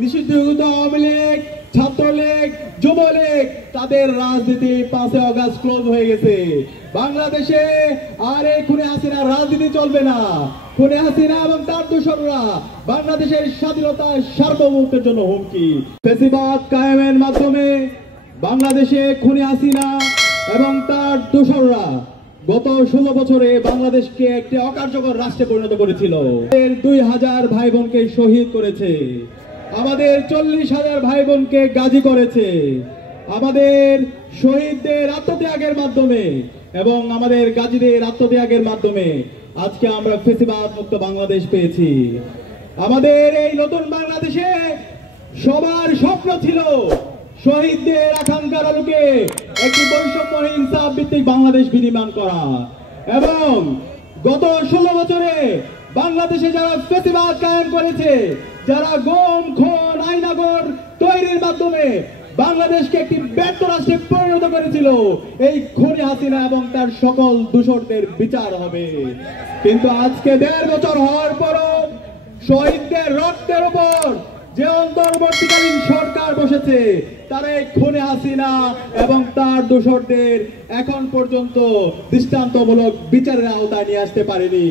নিষিদ্ধঘোষিত আওয়ামী লীগ, ছাত্রলীগ, যুবলীগ তাদের রাজনীতি 5 August close হয়ে গেছে। বাংলাদেশে আর এই খুনে হাসিনা রাজনীতি চলবে না। খুনে হাসিনা এবং তার দোসররা বাংলাদেশের স্বাধীনতা সার্বভৌমত্বের জন্য হুমকি। ফ্যাসিবাদ কায়েমের মাধ্যমে বাংলাদেশে খুনে হাসিনা এবং তার দোসররা গত 16 বছরে বাংলাদেশকে একটি অকার্যকর রাষ্ট্রে পরিণত করেছিল। 2000 ভাই বোনকে শহীদ করেছে, আমাদের 40,000 ভাই বোনকে গাজী করেছে। আমাদের শহীদদের আত্মত্যাগের মাধ্যমে এবং আমাদের গাজীদের আত্মত্যাগের মাধ্যমে আজকে আমরা ফ্যাসিবাদ মুক্ত বাংলাদেশ পেয়েছি। আমাদের এই নতুন বাংলাদেশে সবার স্বপ্ন ছিল শহীদদের আকাঙ্ক্ষার আলোকে একটি বৈষম্যহীন ইনসাফ ভিত্তিক বাংলাদেশ বিনির্মাণ করা। এবং গত 16 বছরে বাংলাদেশে যারা ফ্যাসিবাদ কায়েম করেছে, যারা গুম, খুন, আইনাগর তৈরির মাধ্যমে বাংলাদেশকে একটি ব্যর্থ রাষ্ট্রে পরিণত করেছিল, এই খুনি হাসিনা এবং তার সকল দোষরদের বিচার হবে। কিন্তু আজকে 1.5 বছর হওয়ার পরও শহীদদের রক্তের উপর যে অন্তর্বর্তীকালীন সরকার বসেছে, তারা এই খুনে হাসিনা এবং তার দোসরদের এখন পর্যন্ত দৃষ্টান্তমূলক বিচারের আওতায় নিয়ে আসতে পারেনি।